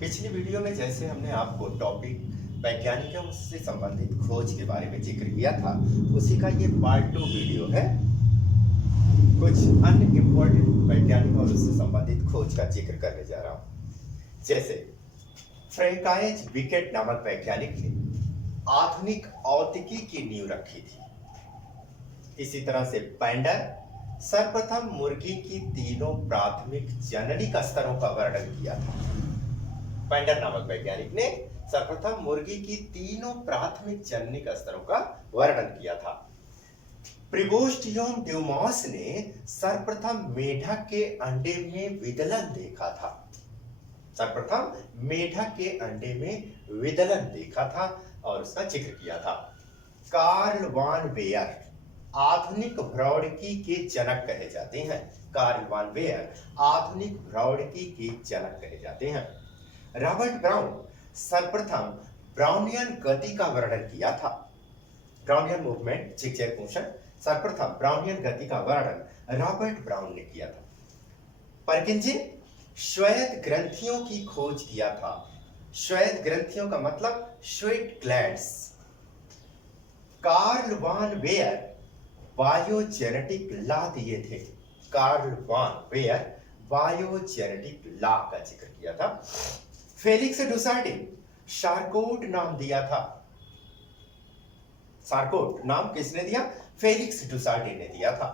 पिछली वीडियो में जैसे हमने आपको टॉपिक वैज्ञानिकों से संबंधित खोज के बारे में जिक्र किया था, उसी का ये पार्ट 2 वीडियो है। कुछ अन्य इम्पोर्टेंट वैज्ञानिकों से संबंधित खोज का जिक्र करने जा रहा हूं। जैसे फ्रैंकाइज बिकेट नामक वैज्ञानिक ने आधुनिक औद्योगिकी की नींव रखी थी। इसी तरह से पेंडर सर्वप्रथम मुर्गी की तीनों प्राथमिक जननिक स्तरों का वर्णन किया था। पेंडर नामक वैज्ञानिक ने सर्वप्रथम मुर्गी की तीनों प्राथमिक जननिक स्तरों का वर्णन किया था। प्रिबोस्टियम ड्यूमॉस ने सर्वप्रथम मेढक के अंडे में विदलन देखा था। सर्वप्रथम मेढक के अंडे में विदलन देखा था और उसका जिक्र किया था। कार्ल वान वेयर आधुनिक भ्रौणिकी के जनक कहे जाते हैं। कार्ल वान वेयर आधुनिक भ्रौणिकी के जनक कहे जाते हैं। रॉबर्ट ब्राउन सर्वप्रथम ब्राउनियन गति का वर्णन किया था। ब्राउनियन मूवमेंट जिगजैग मोशन, सर्वप्रथम ब्राउनियन गति का वर्णन रॉबर्ट ब्राउन ने किया था। परकिंजे श्वेत ग्रंथियों की खोज किया था। श्वेत ग्रंथियों का मतलब sweat glands. Karl von Baer biogenetic law दिए थे। Karl von Baer biogenetic law का जिक्र किया था। फेलिक्स डुसार्टे शार्कोट नाम दिया था। शार्कोट नाम किसने दिया? फेलिक्स डुसार्टे ने दिया था।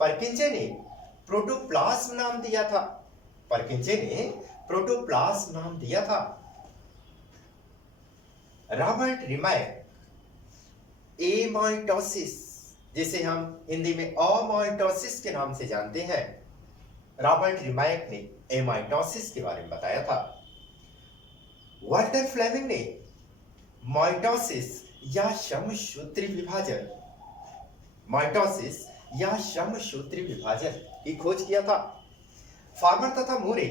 परकिंजे ने प्रोटोप्लाज्म नाम दिया था। परकिंजे ने प्रोटोप्लाज्म नाम दिया था। रॉबर्ट रिमाइक एमाइटोसिस, जिसे हम हिंदी में अमाइटोसिस के नाम से जानते हैं, रॉबर्ट रिमाइक ने एमाइटोसिस के बारे में बताया था। वाल्टर फ्लेमिंग ने माइटोसिस या समसूत्री विभाजन, माइटोसिस या समसूत्री विभाजन की खोज किया था। फार्मर तथा मूरे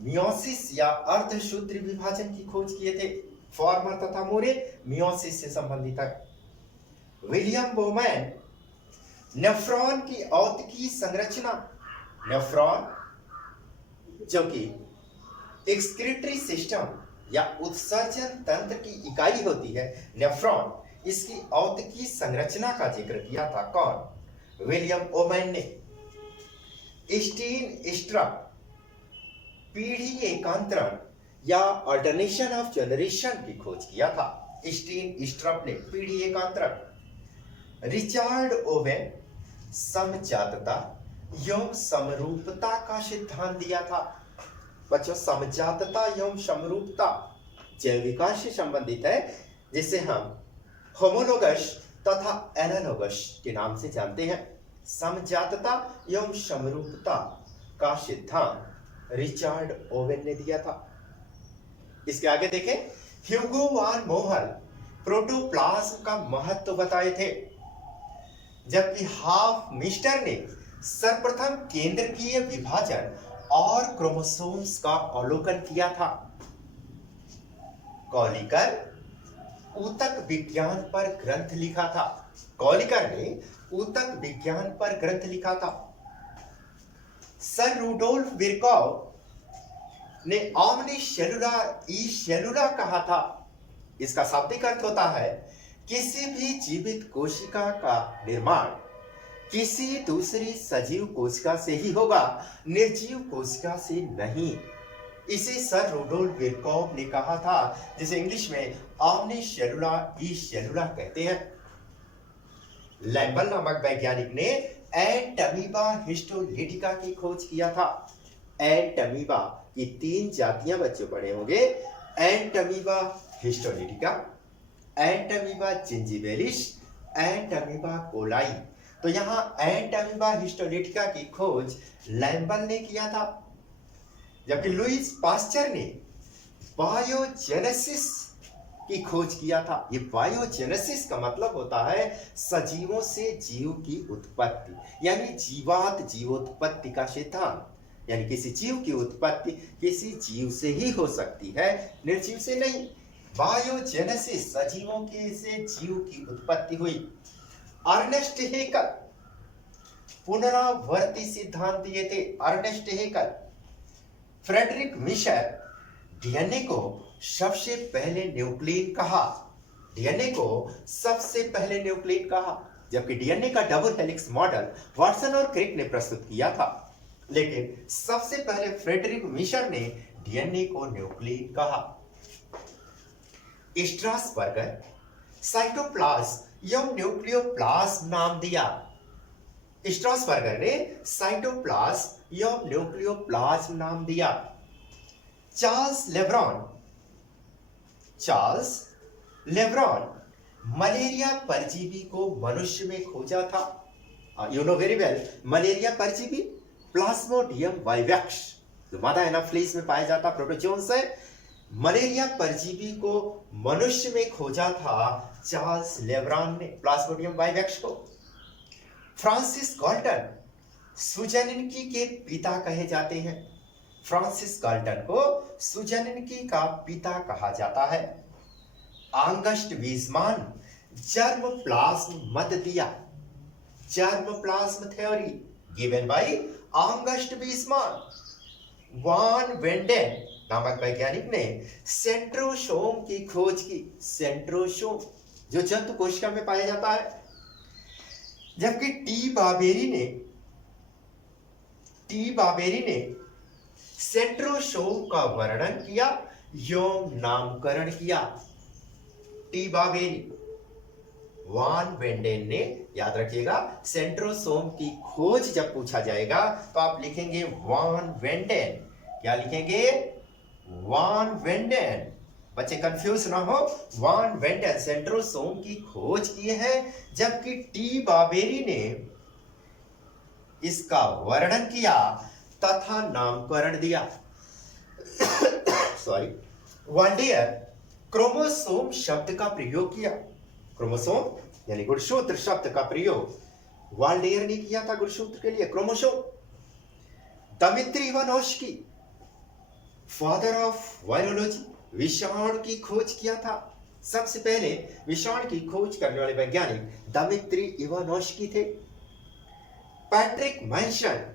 मियोसिस या अर्धसूत्री विभाजन की खोज किए थे। फार्मर तथा मूरे मियोसिस से संबंधित है। विलियम बोमैन नेफ्रॉन की औद्योगिक संरचना, नेफ्रॉन जो कि एक्सक्रीटरी सिस्टम या उत्सर्जन तंत्र की इकाई होती है, नेफ्रॉन, इसकी औद्योगिक संरचना का जिक्र किया था। कौन? विलियम ओमैन ने। स्टीन स्ट्रप पीढ़ी एकांतरण या अल्टरनेशन ऑफ जनरेशन की खोज किया था। स्टीन स्ट्रप ने पीढ़ी एकांतरण। रिचर्ड ओवेन समजातता एवं समरूपता का सिद्धांत दिया था। बच्चों, समजातता एवं समरूपता जैव विकास से संबंधित है, जिसे हम होमोलोगस तथा एनालोगस के नाम से जानते हैं। समजातता एवं समरूपता का सिद्धांत रिचर्ड ओवेन ने दिया था। इसके आगे देखें, ह्यूगो वान मोहर प्रोटोप्लाज्म का महत्व बताए थे, जबकि हाफ मिस्टर ने सर्वप्रथम केंद्रकीय विभाजन और क्रोमोसोम्स का अवलोकन किया था। कॉलिकर ऊतक विज्ञान पर ग्रंथ लिखा था। कॉलिकर ने ऊतक विज्ञान पर ग्रंथ लिखा था। सर रूडोल्फ विर्कोव ने ऑमनी सेलुलर ई सेलुला कहा था। इसका शाब्दिक अर्थ होता है किसी भी जीवित कोशिका का निर्माण किसी दूसरी सजीव कोशिका से ही होगा, निर्जीव कोशिका से नहीं। इसे सर रूडोल्फ विर्कोव ने कहा था, जिसे इंग्लिश में ऑमनी सेलुला ई सेलुला कहते हैं। लैम्बल नामक वैज्ञानिक ने एंटमीबा हिस्टोलिटिका की खोज किया था। एंटमीबा की 3 जातियां बच्चों पढ़े होंगे। Entamoeba histolytica, Entamoeba gingivalis, Entamoeba coli. तो यहाँ एंटमीबा हिस्टोलिटिका की खोज लैम्बल ने किया था, जबकि लुईस पास्चर ने बायोजेनेसिस की खोज किया था। ये बायोजेनेसिस का मतलब होता है सजीवों से जीव की उत्पत्ति, यानी जीवात जीवोत्पत्ति का सिद्धांत। यानी किसी जीव की उत्पत्ति किसी जीव से ही हो सकती है, निर्जीव से नहीं। बायोजेनेसिस, सजीवों के से जीव की उत्पत्ति हुई। अर्नेस्ट हेकल पुनरावर्ती सिद्धांत दिए थे। Ernst Haeckel, Friedrich Miescher DNA को सबसे पहले न्यूक्लियन कहा? डीएनए को सबसे पहले न्यूक्लियन कहा, जबकि डीएनए का डबल हेलिक्स मॉडल वाटसन और क्रिक ने प्रस्तुत किया था, लेकिन सबसे पहले फ्रेडरिक मिशर ने डीएनए को न्यूक्लियन कहा। स्ट्रासबर्गर साइटोप्लाज्म या न्यूक्लियोप्लाज्म नाम दिया। स्ट्रासबर्गर ने साइटोप्लाज्म या न्यूक्लियोप्लाज्म नाम दिया। चार्ल्स लेब्रॉन मलेरिया परजीवी को मनुष्य में खोजा था। You know very well, malaria परजीवी प्लाज्मोडियम वाइवैक्स जो मादा एनाफ्लीज में पाया जाता प्रोटोजोन्स है, मलेरिया परजीवी को मनुष्य में खोजा था चार्ल्स लेब्रॉन ने, प्लाज्मोडियम वाइवैक्स को। फ्रांसिस गाल्टन सुजनिकी के पिता कहे जाते हैं। फ्रांसिस गाल्टन को सुजनिकी का पिता कहा जाता है। आंगस्ट वीजमान जर्म प्लाज्म मत दिया। Germ plasm theory given by August Weismann. Van Beneden नामक वैज्ञानिक ने सेंट्रोसोम की खोज की। सेंट्रोसोम जो जंतु कोशिका में पाया जाता है, जबकि टी बाबेरी ने सेंट्रोसोम का वर्णन किया, यौन नामकरण किया। टी बाबेरी, वान वेंडेन ने, याद रखिएगा, सेंट्रोसोम की खोज जब पूछा जाएगा तो आप लिखेंगे वान वेंडेन। क्या लिखेंगे? वान वेंडेन। बच्चे कंफ्यूज ना हो, वान वेंडेन सेंट्रोसोम की खोज की है, जबकि टी बाबेरी ने इसका वर्णन किया तथा नामकरण दिया। सॉरी, वाल्डेयर क्रोमोसोम शब्द का प्रयोग किया। क्रोमोसोम यानी गुणसूत्र शब्द का प्रयोग वाल्डेयर ने किया था गुणसूत्र के लिए, chromosome. Dmitri Ivanovsky father of virology, विषाणु की खोज किया था। सबसे पहले विषाणु की खोज करने वाले वैज्ञानिक दमित्री इवानोव्स्की थे। पैट्रिक मैनसन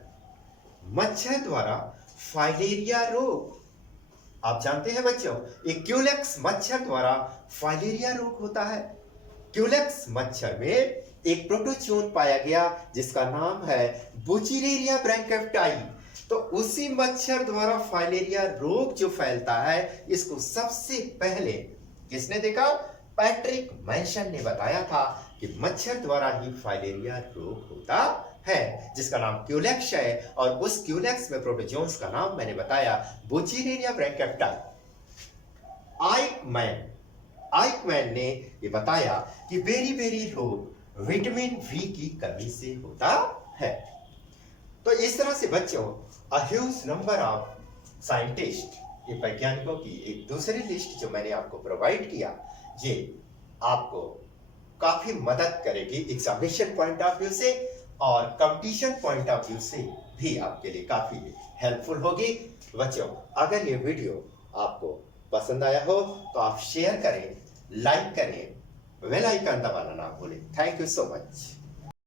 मच्छर द्वारा फाइलेरिया रोग, आप जानते हैं बच्चों, एक क्यूलेक्स मच्छर द्वारा फाइलेरिया रोग होता है। क्यूलेक्स मच्छर में एक प्रोटोजोन पाया गया जिसका नाम है बुचीलेरिया ब्रैंकेप्टाई। तो उसी मच्छर द्वारा फाइलेरिया रोग जो फैलता है, इसको सबसे पहले किसने देखा? पैट्रिक मैनसन ने बताया था कि मच्छर द्वारा ही फाइलेरिया रोग होता है, जिसका नाम क्यूलेक्स है, और उस क्यूलेक्स में प्रोटोजोन्स का नाम मैंने बताया बुचीलेरिया ब्रैंकेप्टाई। आइकमैन ने ये बताया कि बेरी रोग विटामिन वी की कमी से होता है। तो इस तरह से बच्चों, a huge number of scientist, ये वैज्ञानिकों की एक दूसरी लिस्ट जो मैंने आपको प्रोवाइड किया, ये आपको काफी मदद करेगी एग्जामिनेशन पॉइंट ऑफ व्यू से, और कंपटीशन पॉइंट ऑफ व्यू से भी आपके लिए काफी हेल्पफुल होगी। बच्चों, अगर ये वीडियो आपको पसंद आया हो तो आप शेयर करें, लाइक करें, बेल आइकन दबाना ना भूलें। Thank you so much.